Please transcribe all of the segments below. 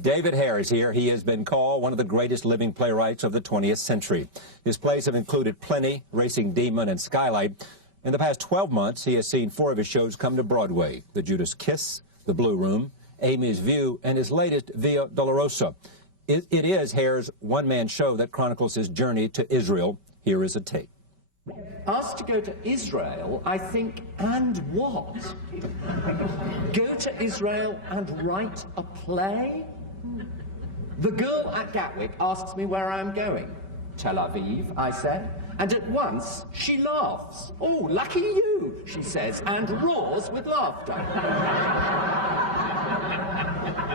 David Hare is here. He has been called one of the greatest living playwrights of the 20th century. His plays have included Plenty, Racing Demon, and Skylight. In the past 12 months, he has seen 4 of his shows come to Broadway: The Judas Kiss, The Blue Room, Amy's View, and his latest, Via Dolorosa. It is Hare's one-man show that chronicles his journey to Israel. Here is a tape. Asked to go to Israel, I think, and what? Go to Israel and write a play? The girl at Gatwick asks me where I am going. Tel Aviv, I said, and at once she laughs. Oh, lucky you, she says, and roars with laughter.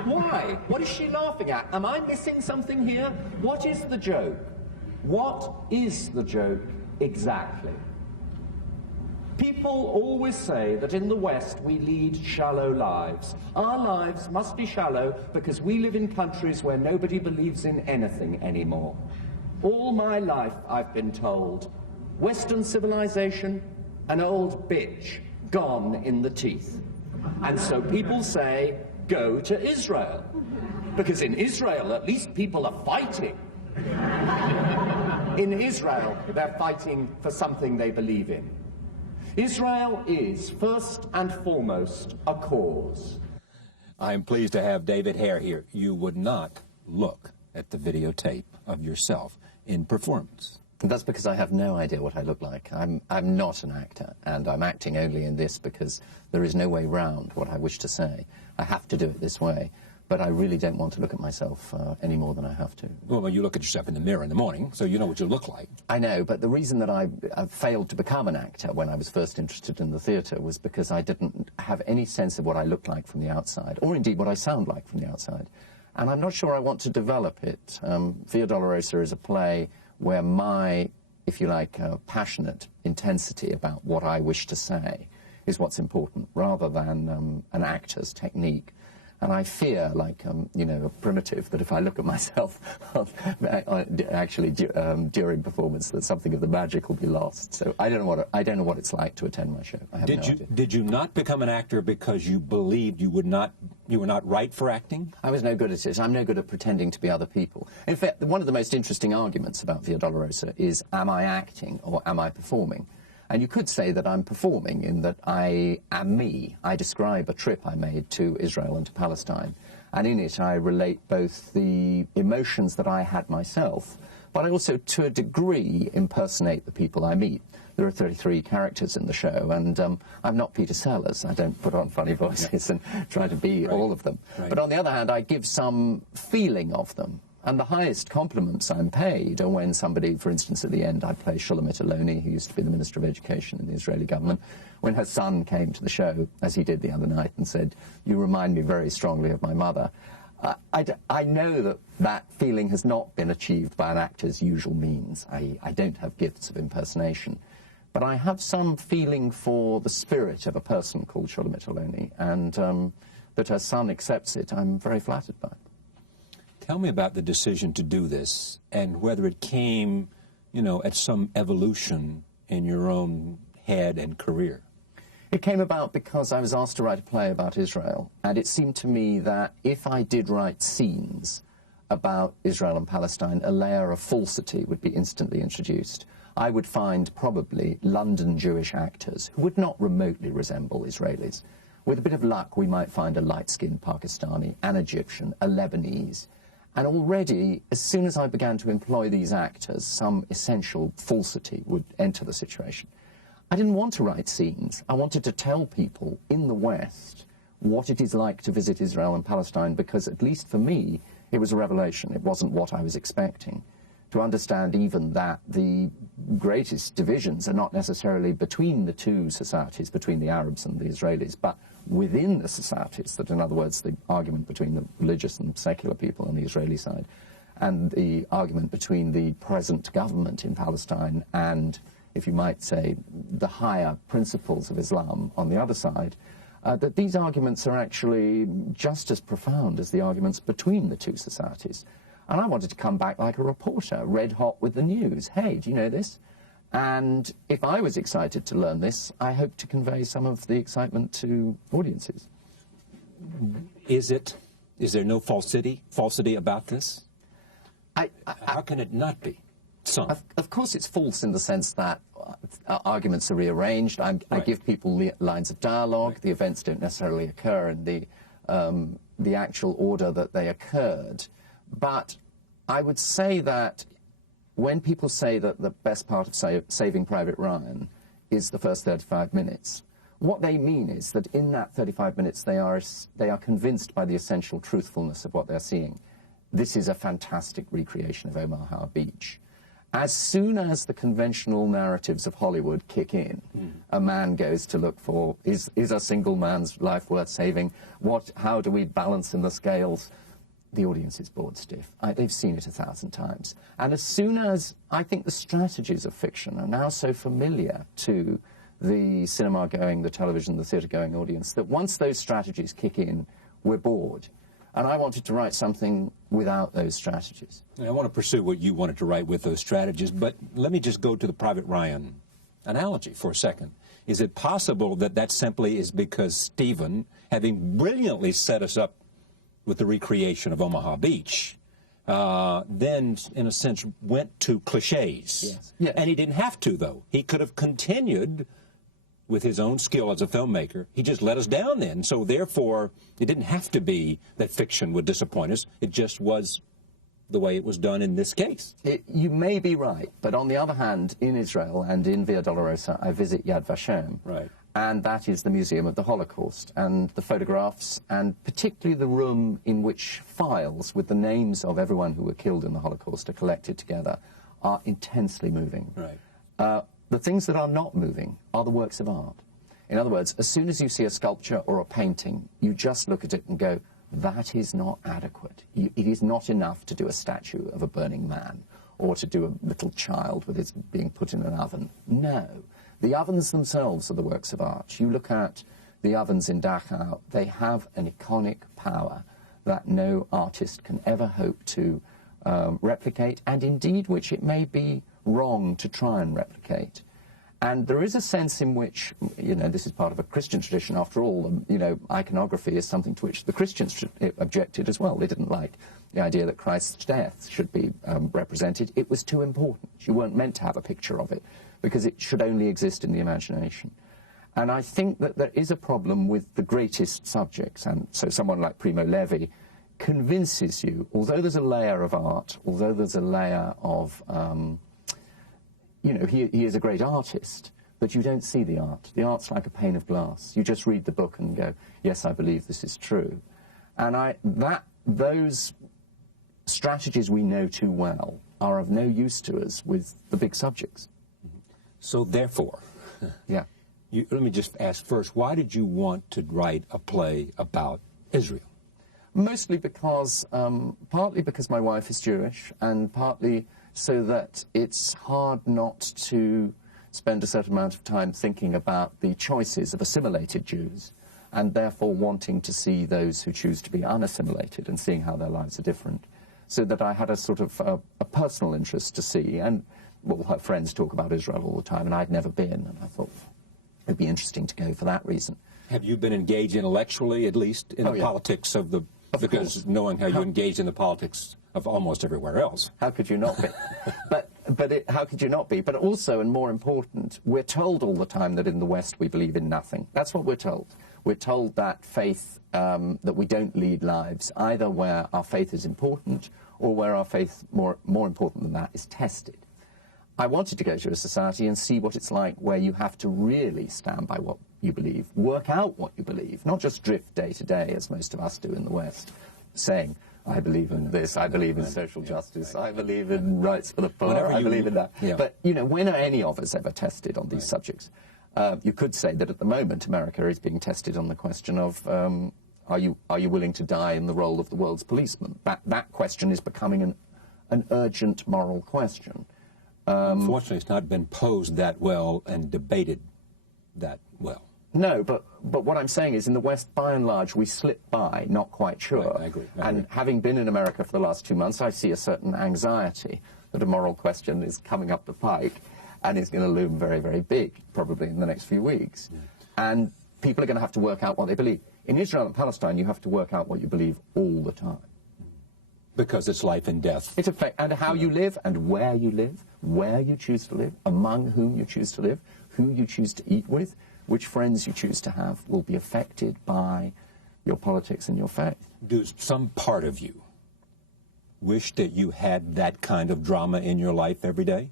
Why? What is she laughing at? Am I missing something here? What is the joke? What is the joke exactly? People always say that in the West we lead shallow lives. Our lives must be shallow because we live in countries where nobody believes in anything anymore. All my life I've been told, Western civilization, an old bitch, gone in the teeth. And so people say, go to Israel. Because in Israel at least people are fighting. In Israel, they're fighting for something they believe in. Israel is, first and foremost, a cause. I am pleased to have David Hare here. You would not look at the videotape of yourself in performance. That's because I have no idea what I look like. I'm not an actor, and I'm acting only in this because there is no way round what I wish to say. I have to do it this way. But I really don't want to look at myself any more than I have to. Well, you look at yourself in the mirror in the morning, so you know what you look like. I know, but the reason that I failed to become an actor when I was first interested in the theatre was because I didn't have any sense of what I looked like from the outside, or indeed what I sound like from the outside. And I'm not sure I want to develop it. Via Dolorosa is a play where my, if you like, passionate intensity about what I wish to say is what's important, rather than an actor's technique. And I fear, like, you know, a primitive, that if I look at myself actually during performance, that something of the magic will be lost. So I don't know what it's like to attend my show. I have no idea. Did you not become an actor because you believed you were not right for acting? I was no good at it. I'm no good at pretending to be other people. In fact, one of the most interesting arguments about Via Dolorosa is, am I acting or am I performing? And you could say that I'm performing in that I am me. I describe a trip I made to Israel and to Palestine. And in it I relate both the emotions that I had myself, but I also, to a degree, impersonate the people I meet. There are 33 characters in the show, and I'm not Peter Sellers. I don't put on funny voices and try to be all of them. Right. But on the other hand, I give some feeling of them. And the highest compliments I'm paid are when somebody, for instance, at the end, I play Shulamit Aloni, who used to be the Minister of Education in the Israeli government, when her son came to the show, as he did the other night, and said, "You remind me very strongly of my mother." I know that that feeling has not been achieved by an actor's usual means. I don't have gifts of impersonation. But I have some feeling for the spirit of a person called Shulamit Aloni, and that her son accepts it, I'm very flattered by it. Tell me about the decision to do this and whether it came, you know, at some evolution in your own head and career. It came about because I was asked to write a play about Israel, and it seemed to me that if I did write scenes about Israel and Palestine, a layer of falsity would be instantly introduced. I would find probably London Jewish actors who would not remotely resemble Israelis. With a bit of luck, we might find a light-skinned Pakistani, an Egyptian, a Lebanese. And already, as soon as I began to employ these actors, some essential falsity would enter the situation. I didn't want to write scenes. I wanted to tell people in the West what it is like to visit Israel and Palestine, because, at least for me, it was a revelation. It wasn't what I was expecting. To understand even that the greatest divisions are not necessarily between the two societies, between the Arabs and the Israelis, but within the societies, that, in other words, the argument between the religious and secular people on the Israeli side, and the argument between the present government in Palestine and, if you might say, the higher principles of Islam on the other side, that these arguments are actually just as profound as the arguments between the two societies. And I wanted to come back like a reporter, red hot with the news. Hey, do you know this? And if I was excited to learn this, I hope to convey some of the excitement to audiences. Is it Is there no falsity about this? How can it not be? Of course it's false in the sense that arguments are rearranged. I give people lines of dialogue. The events don't necessarily occur in the actual order that they occurred. But I would say that when people say that the best part of Saving Private Ryan is the first 35 minutes, what they mean is that in that 35 minutes they are convinced by the essential truthfulness of what they're seeing. This is a fantastic recreation of Omaha Beach. As soon as the conventional narratives of Hollywood kick in, a man goes to look for, is a single man's life worth saving? How do we balance in the scales? The audience is bored stiff. They've seen it 1,000 times. And as soon as, I think the strategies of fiction are now so familiar to the cinema-going, the television, the theatre-going audience, that once those strategies kick in, we're bored. And I wanted to write something without those strategies. I want to pursue what you wanted to write with those strategies, but let me just go to the Private Ryan analogy for a second. Is it possible that that simply is because Stephen, having brilliantly set us up with the recreation of Omaha Beach, then, in a sense, went to cliches? Yes. Yes. And he didn't have to, though. He could have continued with his own skill as a filmmaker. He just let us down then. So, therefore, it didn't have to be that fiction would disappoint us. It just was the way it was done in this case. You may be right, but on the other hand, in Israel and in Via Dolorosa, I visit Yad Vashem. Right. And that is the Museum of the Holocaust. And the photographs, and particularly the room in which files with the names of everyone who were killed in the Holocaust are collected together, are intensely moving. Right. The things that are not moving are the works of art. In other words, as soon as you see a sculpture or a painting, you just look at it and go, that is not adequate. It is not enough to do a statue of a burning man or to do a little child with his being put in an oven. No. The ovens themselves are the works of art. You look at the ovens in Dachau, they have an iconic power that no artist can ever hope to replicate, and indeed which it may be wrong to try and replicate. And there is a sense in which, you know, this is part of a Christian tradition after all, you know, iconography is something to which the Christians objected as well. They didn't like the idea that Christ's death should be represented. It was too important. You weren't meant to have a picture of it because it should only exist in the imagination. And I think that there is a problem with the greatest subjects, and so someone like Primo Levi convinces you, although there's a layer of art, although there's a layer of you know, he is a great artist, but you don't see the art. The art's like a pane of glass. You just read the book and go, yes, I believe this is true. And those strategies we know too well are of no use to us with the big subjects. So therefore, yeah. Let me just ask first, why did you want to write a play about Israel? Mostly because, partly because my wife is Jewish, and partly so that it's hard not to spend a certain amount of time thinking about the choices of assimilated Jews, and therefore wanting to see those who choose to be unassimilated and seeing how their lives are different. So that I had a sort of a personal interest to see, and well, her friends talk about Israel all the time, and I'd never been, and I thought it'd be interesting to go for that reason. Have you been engaged intellectually, at least, in the politics of the... Because knowing how you engage in the politics of almost everywhere else. How could you not be? How could you not be? But also, and more important, we're told all the time that in the West we believe in nothing. That's what we're told. We're told that faith, that we don't lead lives, either where our faith is important or where our faith, more important than that, is tested. I wanted to go to a society and see what it's like where you have to really stand by what you believe, work out what you believe, not just drift day to day, as most of us do in the West, saying, I believe in this, I believe in social justice, I believe in rights for the poor, I believe in that. Yeah. But, you know, when are any of us ever tested on these subjects? You could say that at the moment America is being tested on the question of, are you willing to die in the role of the world's policeman? That question is becoming an urgent moral question. Unfortunately, it's not been posed that well and debated that well. No, but what I'm saying is in the West, by and large, we slip by, not quite sure. Right, I agree. And having been in America for the last 2 months, I see a certain anxiety that a moral question is coming up the pike and is going to loom very, very big, probably in the next few weeks. Yeah. And people are going to have to work out what they believe. In Israel and Palestine, you have to work out what you believe all the time. Because it's life and death. It's and how you live and where you choose to live, among whom you choose to live, who you choose to eat with, which friends you choose to have will be affected by your politics and your faith. Does some part of you wish that you had that kind of drama in your life every day?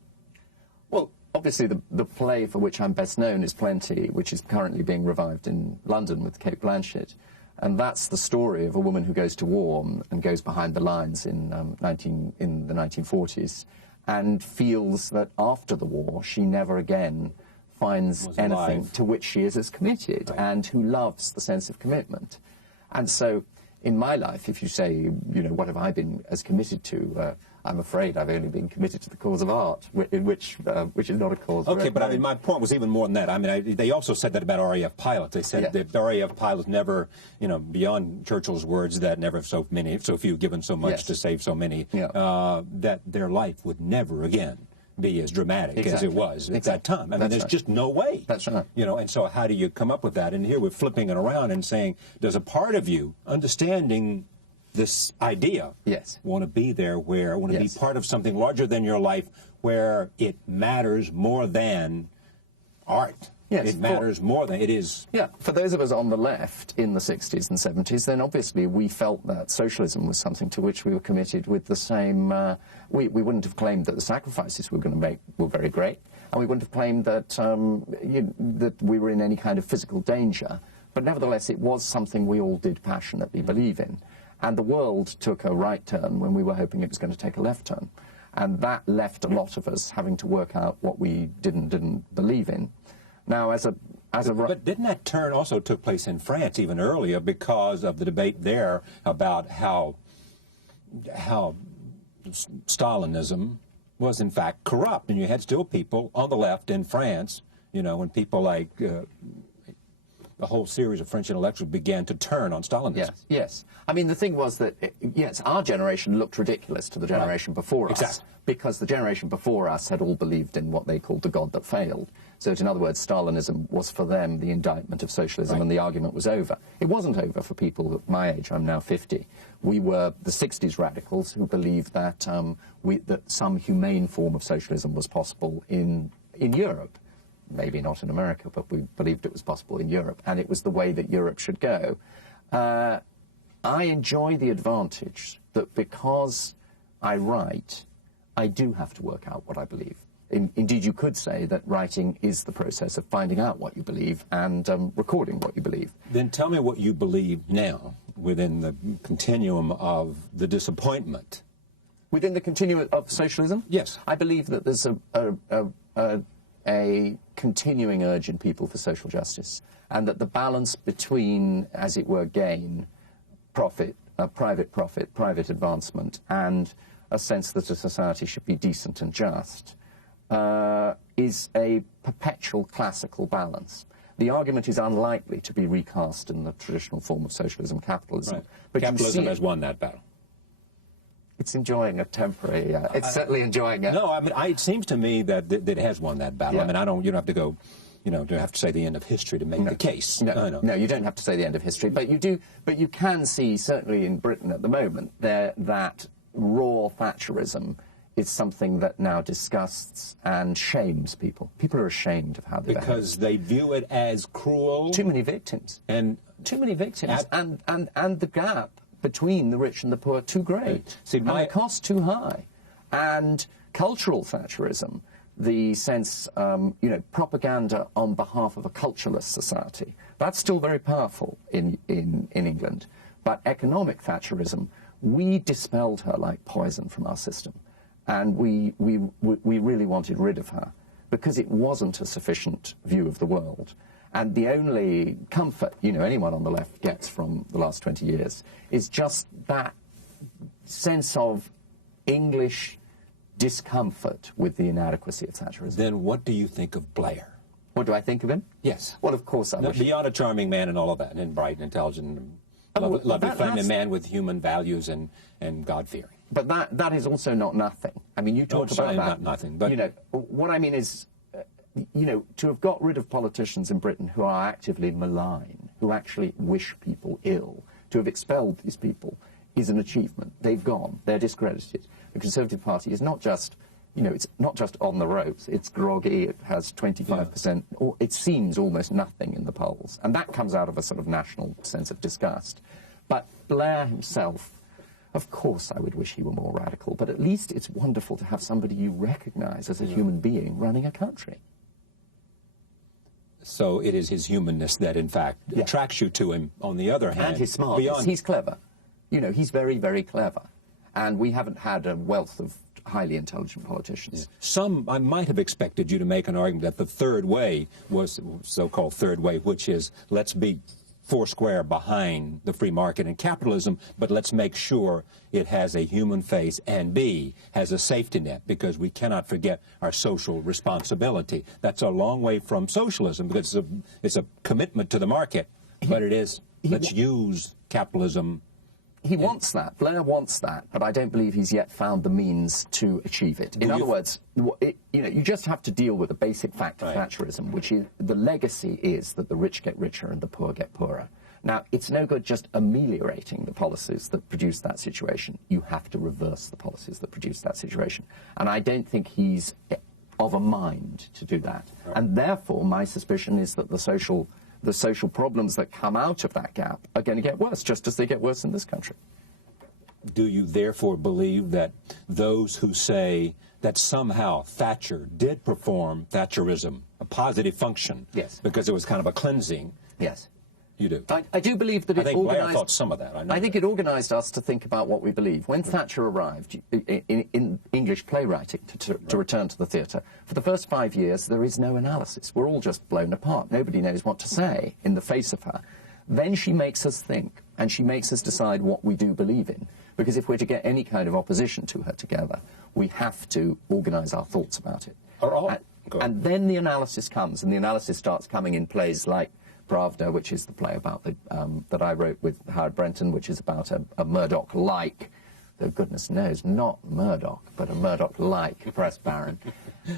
Well, obviously the play for which I'm best known is Plenty, which is currently being revived in London with Kate Blanchett. And that's the story of a woman who goes to war and goes behind the lines in the 1940s and feels that after the war she never again finds anything to which she is as committed, right, and who loves the sense of commitment. And so in my life, if you say, you know, what have I been as committed to, I'm afraid I've only been committed to the cause of art, which is not a cause. Okay, but I mean, my point was even more than that. I mean, they also said that about RAF pilots. They said that RAF pilots never, you know, beyond Churchill's words that never so few given so much to save so many, that their life would never again be as dramatic as it was at that time. I mean, there's just no way. That's right. You know, and so how do you come up with that? And here we're flipping it around and saying, does a part of you, understanding this idea, want to be there, where want to be part of something larger than your life, where it matters more than art? It matters more than it is. Yeah, for those of us on the left in the 60s and 70s, then obviously we felt that socialism was something to which we were committed with the same. We wouldn't have claimed that the sacrifices we were going to make were very great, and we wouldn't have claimed that that we were in any kind of physical danger. But nevertheless, it was something we all did passionately believe in. And the world took a right turn when we were hoping it was going to take a left turn. And that left a lot of us having to work out what we didn't believe in. Now, but didn't that turn also took place in France even earlier because of the debate there about how Stalinism was in fact corrupt, and you had still people on the left in France, you know, when people like the whole series of French intellectuals began to turn on Stalinism. Yes. I mean, the thing was that, our generation looked ridiculous to the generation before us, because the generation before us had all believed in what they called the God that failed. So, in other words, Stalinism was for them the indictment of socialism, and the argument was over. It wasn't over for people at my age. I'm now 50. We were the 60s radicals who believed that that some humane form of socialism was possible in Europe. Maybe not in America, but we believed it was possible in Europe, and it was the way that Europe should go. I enjoy the advantage that because I write, I do have to work out what I believe. Indeed, you could say that writing is the process of finding out what you believe and recording what you believe. Then tell me what you believe now within the continuum of the disappointment. Within the continuum of socialism? Yes. I believe that there's a continuing urge in people for social justice, and that the balance between, as it were, gain, profit, private advancement, and a sense that a society should be decent and just, is a perpetual classical balance. The argument is unlikely to be recast in the traditional form of socialism, capitalism. Right. But capitalism has won that battle. It's enjoying a temporary. It's certainly enjoying it. No, I mean, it seems to me that it has won that battle. Yeah. I mean, you don't have to go, you don't have to say the end of history to make the case. No, you don't have to say the end of history, but you do. But you can see, certainly in Britain at the moment, that raw Thatcherism is something that now disgusts and shames people. People are ashamed of how they behave. Because they view it as cruel. Too many victims. And too many victims. And the gap between the rich and the poor too great. See, and the cost too high. And cultural Thatcherism, the sense, propaganda on behalf of a culturalist society, that's still very powerful in England. But economic Thatcherism, we dispelled her like poison from our system. And we really wanted rid of her because it wasn't a sufficient view of the world. And the only comfort, anyone on the left gets from the last 20 years is just that sense of English discomfort with the inadequacy of Thatcherism. Then what do you think of Blair? What do I think of him? Yes. Well, of course I wish. Beyond a charming man and all of that, and bright and intelligent, lovely family man with human values and God-fearing. But that is also not nothing. I mean, you talk about that. Not nothing. But what I mean is, to have got rid of politicians in Britain who are actively malign, who actually wish people ill. To have expelled these people is an achievement. They've gone. They're discredited. The Conservative Party is not just, you know, it's not just on the ropes. It's groggy. It has 25%, or it seems almost nothing in the polls. And that comes out of a sort of national sense of disgust. But Blair himself, of course I would wish he were more radical, but at least it's wonderful to have somebody you recognize as a human being running a country. So it is his humanness that, in fact, attracts you to him. On the other hand, And his smartness. He's clever. You know, he's very, very clever. And we haven't had a wealth of highly intelligent politicians. Some, I might have expected you to make an argument that the third way was so-called third way, which is let's be foursquare behind the free market and capitalism, but let's make sure it has a human face and B, has a safety net, because we cannot forget our social responsibility. That's a long way from socialism, because it's a commitment to the market, but it is, let's use capitalism. He wants that. Blair wants that, but I don't believe he's yet found the means to achieve it. In other words, you just have to deal with the basic fact of Thatcherism, which is the legacy is that the rich get richer and the poor get poorer. Now, it's no good just ameliorating the policies that produce that situation. You have to reverse the policies that produce that situation. And I don't think he's of a mind to do that. And therefore, my suspicion is that the social problems that come out of that gap are going to get worse, just as they get worse in this country. Do you therefore believe that those who say that somehow Thatcher did perform Thatcherism, a positive function, because it was kind of a cleansing? Yes. You do? I do believe that it organized... Blair thought some of that. I think it organized us to think about what we believe. When Thatcher arrived in English playwriting, to return to the theatre, for the first 5 years there is no analysis. We're all just blown apart. Nobody knows what to say in the face of her. Then she makes us think, and she makes us decide what we do believe in. Because if we're to get any kind of opposition to her together, we have to organize our thoughts about it. And then the analysis comes, and the analysis starts coming in plays like Pravda, which is the play about that I wrote with Howard Brenton, which is about a Murdoch-like, though goodness knows, not Murdoch, but a Murdoch-like press baron.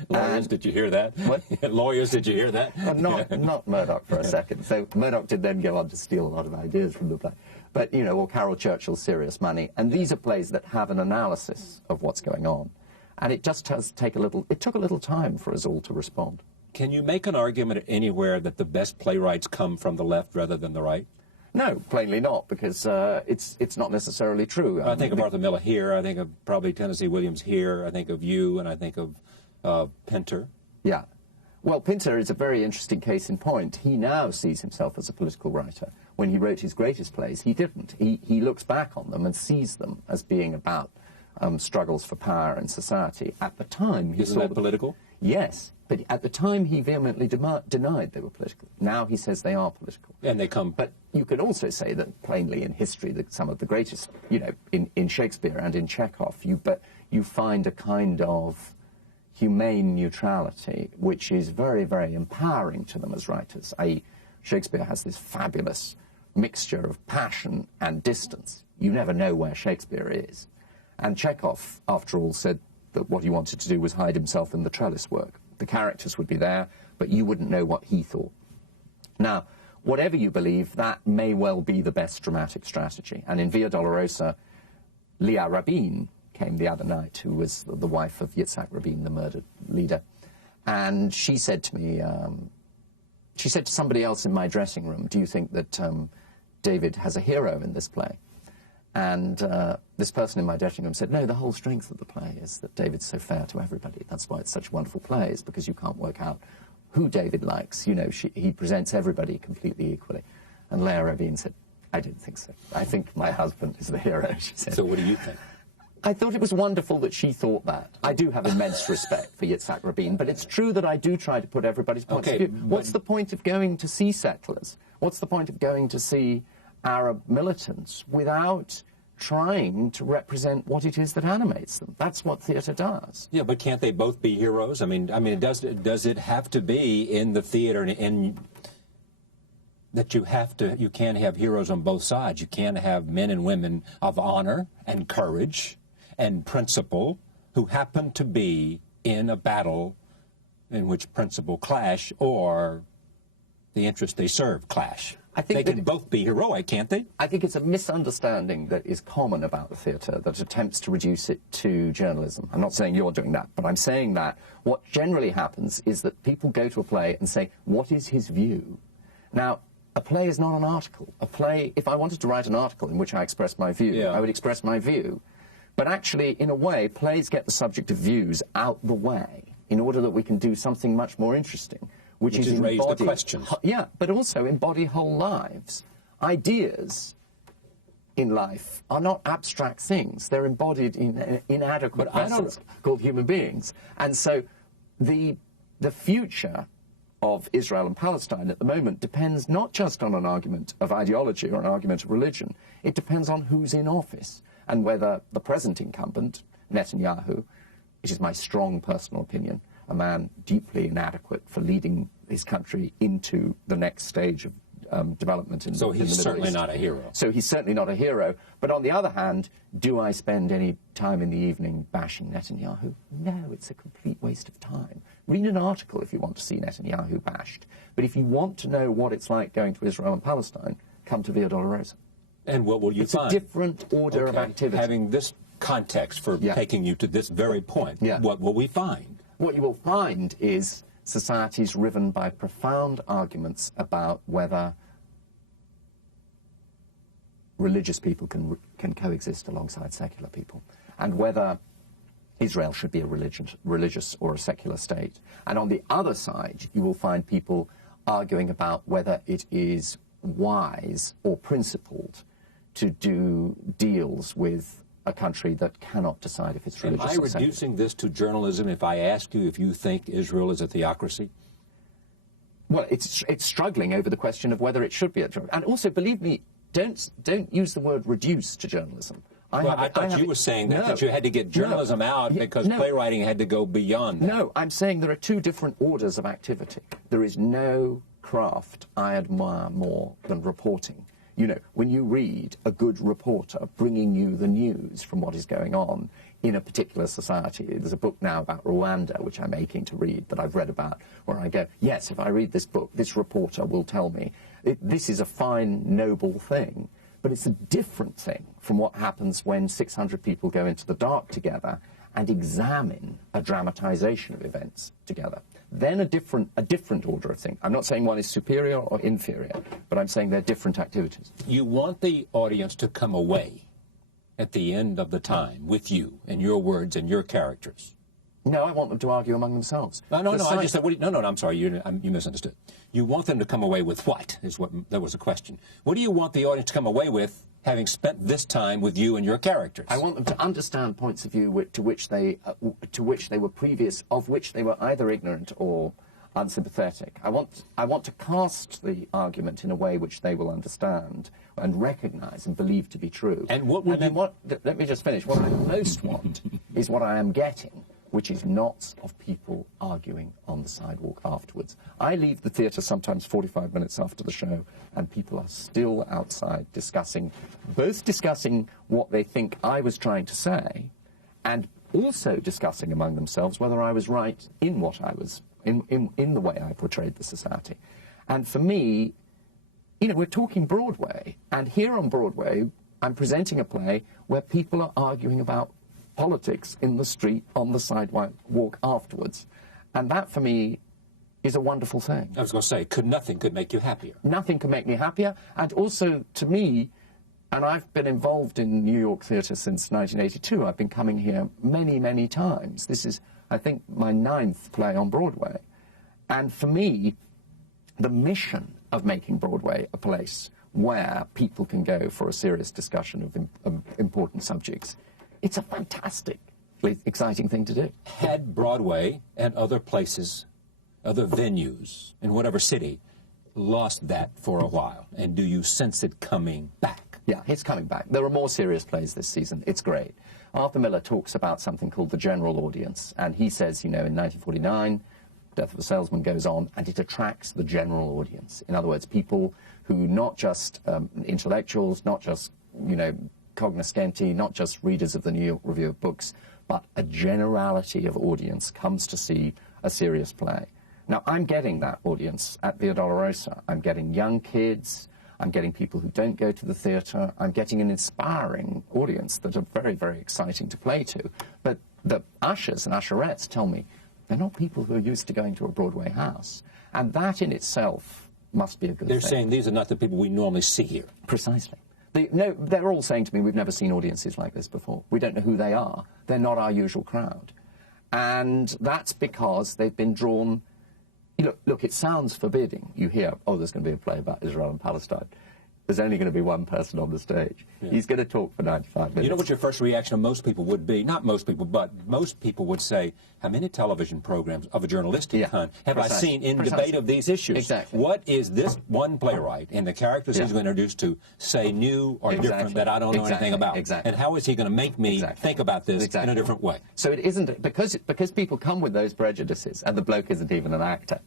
Lawyers, did you hear that? What? Lawyers, did you hear that? Not Murdoch for a second. So Murdoch did then go on to steal a lot of ideas from the play. But, you know, or Carol Churchill's Serious Money. And these are plays that have an analysis of what's going on. And it just took a little time for us all to respond. Can you make an argument anywhere that the best playwrights come from the left rather than the right? No, plainly not, because it's not necessarily true. I think of Arthur Miller here, I think of probably Tennessee Williams here, I think of you, and I think of Pinter. Yeah. Well, Pinter is a very interesting case in point. He now sees himself as a political writer. When he wrote his greatest plays, he didn't. He looks back on them and sees them as being about struggles for power in society. At the time, he Isn't that political? Yes, but at the time he vehemently denied they were political. Now he says they are political. And they come... But you could also say that plainly in history that some of the greatest, you know, in Shakespeare and in Chekhov, you find a kind of humane neutrality which is very, very empowering to them as writers. Shakespeare has this fabulous mixture of passion and distance. You never know where Shakespeare is. And Chekhov, after all, said that what he wanted to do was hide himself in the trellis work. The characters would be there, but you wouldn't know what he thought. Now, whatever you believe, that may well be the best dramatic strategy. And in Via Dolorosa, Leah Rabin came the other night, who was the wife of Yitzhak Rabin, the murdered leader. And she said to me, she said to somebody else in my dressing room, do you think that David has a hero in this play? And this person in my dressing room said, no, the whole strength of the play is that David's so fair to everybody. That's why it's such a wonderful play, is because you can't work out who David likes. You know, he presents everybody completely equally. And Leah Rabin said, I don't think so. I think my husband is the hero, she said. So what do you think? I thought it was wonderful that she thought that. I do have immense respect for Yitzhak Rabin, but it's true that I do try to put everybody's points of view. What's the point of going to see settlers? What's the point of going to see Arab militants without trying to represent what it is that animates them? That's what theatre does. Yeah, but can't they both be heroes? I mean, does it have to be in the theatre and that you can't have heroes on both sides? You can't have men and women of honor and courage and principle who happen to be in a battle in which principle clash or the interests they serve clash. I think they can both be heroic, can't they? I think it's a misunderstanding that is common about the theatre that attempts to reduce it to journalism. I'm not saying you're doing that, but I'm saying that what generally happens is that people go to a play and say, what is his view? Now, a play is not an article. A play, if I wanted to write an article in which I expressed my view, I would express my view. But actually, in a way, plays get the subject of views out the way in order that we can do something much more interesting. Which is raise the questions. Yeah, but also embody whole lives. Ideas in life are not abstract things. They're embodied in inadequate vessels called human beings. And so the future of Israel and Palestine at the moment depends not just on an argument of ideology or an argument of religion. It depends on who's in office and whether the present incumbent, Netanyahu, which is my strong personal opinion, a man deeply inadequate for leading his country into the next stage of development in the Middle East. So he's certainly not a hero. So he's certainly not a hero. But on the other hand, do I spend any time in the evening bashing Netanyahu? No, it's a complete waste of time. Read an article if you want to see Netanyahu bashed. But if you want to know what it's like going to Israel and Palestine, come to Via Dolorosa. And what will you find? It's a different order of activity. Having this context for taking you to this very point, what will we find? What you will find is societies riven by profound arguments about whether religious people can coexist alongside secular people, and whether Israel should be a religious or a secular state. And on the other side, you will find people arguing about whether it is wise or principled to do deals with a country that cannot decide if it's religious or secular. Am I reducing this to journalism if I ask you if you think Israel is a theocracy? Well, it's struggling over the question of whether it should be a journalism. And also, believe me, don't use the word reduce to journalism. I thought you were saying that you had to get journalism out because playwriting had to go beyond that. No, I'm saying there are two different orders of activity. There is no craft I admire more than reporting. You know, when you read a good reporter bringing you the news from what is going on in a particular society. There's a book now about Rwanda, which I'm aching to read, that I've read about, where I go, yes, if I read this book, this reporter will tell me this is a fine, noble thing. But it's a different thing from what happens when 600 people go into the dark together and examine a dramatization of events together. Then a different order of thing. I'm not saying one is superior or inferior, but I'm saying they're different activities. You want the audience to come away at the end of the time with you and your words and your characters. No, I want them to argue among themselves. No, I just said, no, I'm sorry, you misunderstood. You want them to come away with what, that was the question. What do you want the audience to come away with, having spent this time with you and your characters? I want them to understand points of view to which they were previous, of which they were either ignorant or unsympathetic. I want to cast the argument in a way which they will understand and recognise and believe to be true. And let me just finish. What I most want is what I am getting, which is knots of people arguing on the sidewalk afterwards. I leave the theatre sometimes 45 minutes after the show, and people are still outside discussing what they think I was trying to say, and also discussing among themselves whether I was right in what I was, in the way I portrayed the society. And for me, you know, we're talking Broadway, and here on Broadway, I'm presenting a play where people are arguing about politics in the street, on the sidewalk afterwards. And that, for me, is a wonderful thing. I was going to say, nothing could make you happier. Nothing could make me happier. And also, to me, and I've been involved in New York theatre since 1982. I've been coming here many, many times. This is, I think, my 9th play on Broadway. And for me, the mission of making Broadway a place where people can go for a serious discussion of important subjects, it's a fantastically exciting thing to do. Had Broadway and other places, other venues in whatever city, lost that for a while? And do you sense it coming back? Yeah, it's coming back. There are more serious plays this season. It's great. Arthur Miller talks about something called the general audience. And he says, you know, in 1949, Death of a Salesman goes on, and it attracts the general audience. In other words, people who, not just intellectuals, not just, you know, cognoscenti, not just readers of the New York Review of Books, but a generality of audience comes to see a serious play. Now, I'm getting that audience at Via Dolorosa. I'm getting young kids, I'm getting people who don't go to the theatre. I'm getting an inspiring audience that are very, very exciting to play to. But the ushers and usherettes tell me they're not people who are used to going to a Broadway house. And that in itself must be a good thing. They're saying these are not the people we normally see here. Precisely. No, they're all saying to me, we've never seen audiences like this before. We don't know who they are. They're not our usual crowd. And that's because they've been drawn... Look, it sounds forbidding. You hear, oh, there's going to be a play about Israel and Palestine. There's only going to be one person on the stage. Yeah. He's going to talk for 95 minutes. You know what your first reaction of most people would be? Not most people, but most people would say, how many television programs of a journalistic kind have I seen in debate of these issues? Exactly. What is this one playwright and the characters he's introduced to say new or different that I don't know anything about? Exactly. And how is he going to make me think about this in a different way? So it isn't, because people come with those prejudices, and the bloke isn't even an actor,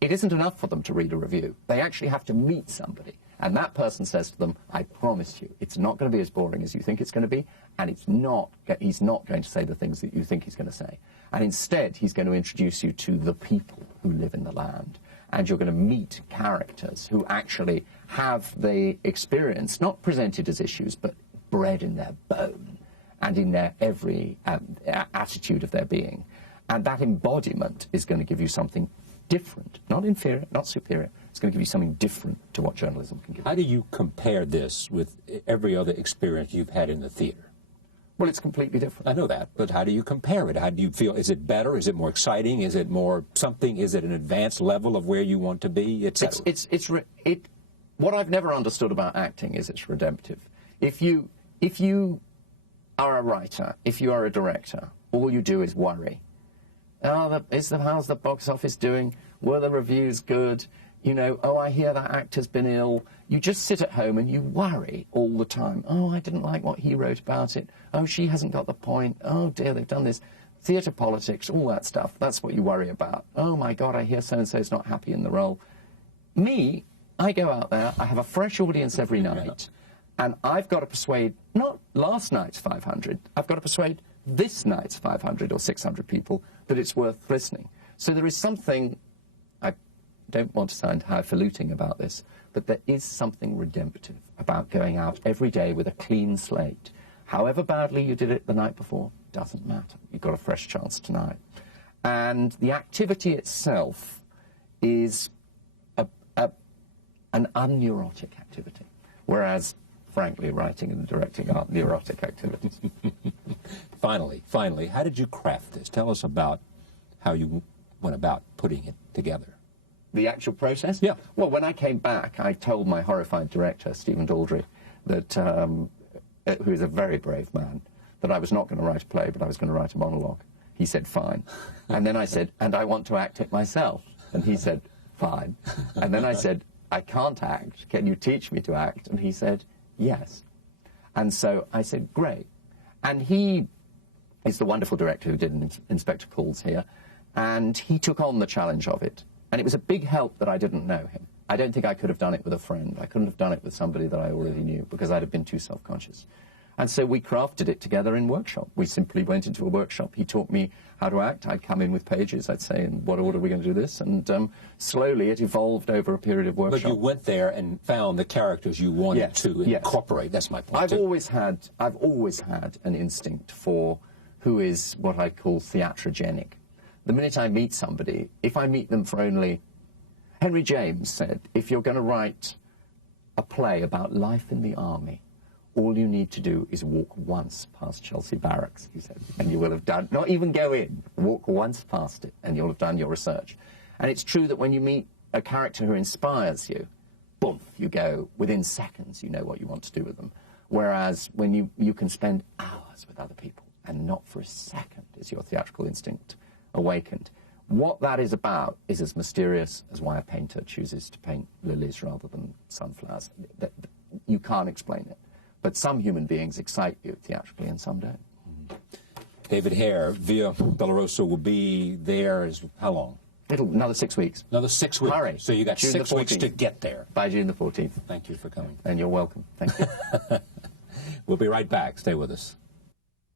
it isn't enough for them to read a review. They actually have to meet somebody. And that person says to them, I promise you, it's not going to be as boring as you think it's going to be, and he's not going to say the things that you think he's going to say. And instead, he's going to introduce you to the people who live in the land. And you're going to meet characters who actually have the experience, not presented as issues, but bred in their bone and in their every attitude of their being. And that embodiment is going to give you something different, not inferior, not superior. It's going to give you something different to what journalism can give you. How do you compare this with every other experience you've had in the theater? Well, it's completely different. I know that, but how do you compare it? How do you feel? Is it better? Is it more exciting? Is it more something? Is it an advanced level of where you want to be, etc.? What I've never understood about acting is it's redemptive. If you are a writer, if you are a director, all you do is worry. How's the box office doing? Were the reviews good? You know, oh, I hear that actor's been ill. You just sit at home and you worry all the time. Oh, I didn't like what he wrote about it. Oh, she hasn't got the point. Oh, dear, they've done this. Theatre politics, all that stuff, that's what you worry about. Oh, my God, I hear so-and-so's not happy in the role. Me, I go out there, I have a fresh audience every night, and I've got to persuade, not last night's 500, I've got to persuade this night's 500 or 600 people that it's worth listening. So there is something, I don't want to sound highfalutin about this, but there is something redemptive about going out every day with a clean slate. However badly you did it the night before, doesn't matter. You've got a fresh chance tonight. And the activity itself is an unneurotic activity, whereas, frankly, writing and directing are neurotic activities. Finally, how did you craft this? Tell us about how you went about putting it together. The actual process? Yeah. Well, when I came back, I told my horrified director, Stephen Daldry, that, who is a very brave man, that I was not going to write a play, but I was going to write a monologue. He said, fine. And then I said, and I want to act it myself. And he said, fine. And then I said, I can't act. Can you teach me to act? And he said, yes. And so I said, great. And he is the wonderful director who did Inspector Calls here, and he took on the challenge of it. And it was a big help that I didn't know him. I don't think I could have done it with a friend. I couldn't have done it with somebody that I already knew, because I'd have been too self-conscious. And so we crafted it together in workshop. We simply went into a workshop. He taught me how to act. I'd come in with pages. I'd say, in what order are we going to do this? And slowly it evolved over a period of workshop. But you went there and found the characters you wanted to incorporate. That's my point. I've always had an instinct for who is what I call theatrogenic. The minute I meet somebody, if I meet them for only... Henry James said, if you're going to write a play about life in the army, all you need to do is walk once past Chelsea Barracks, he said, and you will have done, not even go in, walk once past it, and you'll have done your research. And it's true that when you meet a character who inspires you, boom, you go, within seconds, you know what you want to do with them. Whereas when you can spend hours with other people, and not for a second is your theatrical instinct awakened. What that is about is as mysterious as why a painter chooses to paint lilies rather than sunflowers. You can't explain it. But some human beings excite you theatrically and some don't. David Hare, Via Dolorosa will be there how long? Another 6 weeks. Another 6 weeks. Hurry. So you got June 6 weeks to get there. By June the 14th. Thank you for coming. And you're welcome. Thank you. We'll be right back. Stay with us.